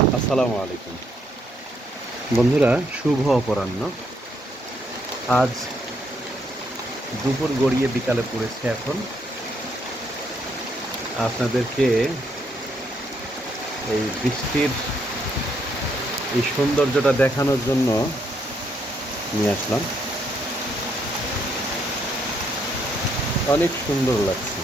আসসালামু আলাইকুম। বন্ধুরা, শুভ অপরাহ্ন। আজ দুপুর গড়িয়ে বিকালে পড়েছে এখন। আপনাদেরকে এই বৃষ্টির এই সৌন্দর্যটা দেখানোর জন্য নিয়ে আসলাম। অনেক সুন্দর লাগছে।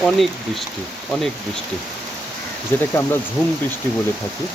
অনেক বৃষ্টি অনেক বৃষ্টি, যেটাকে আমরা ঝুম বৃষ্টি বলে থাকি।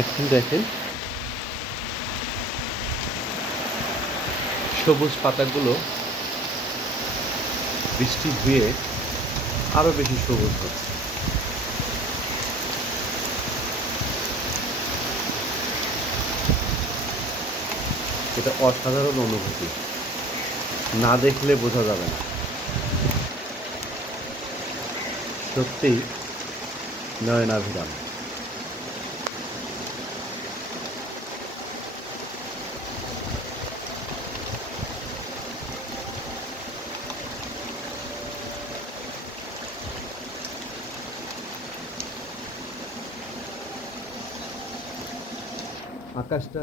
এখন দেখেন সবুজ পাতাগুলো বৃষ্টি ধুয়ে আরও বেশি সবুজ হচ্ছে। এটা অসাধারণ অনুভূতি। না দেখলে বোঝা যাবে না। সত্যিই নয়নাভিরাম। আকাশটা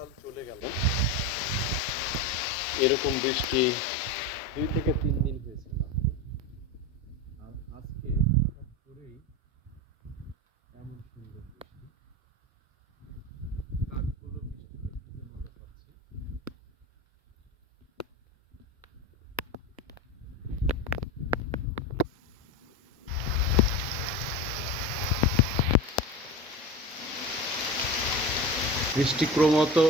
বর্ষাকাল চলে গেল। এরকম বৃষ্টি দুই থেকে তিন দিন হচ্ছে।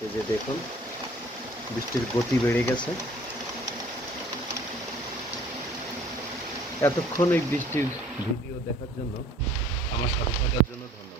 এই যে দেখুন বৃষ্টির গতি বেড়ে গেছে এতক্ষণ এই বৃষ্টির ভিডিও দেখার জন্য আমার সাথে থাকার জন্য ধন্যবাদ।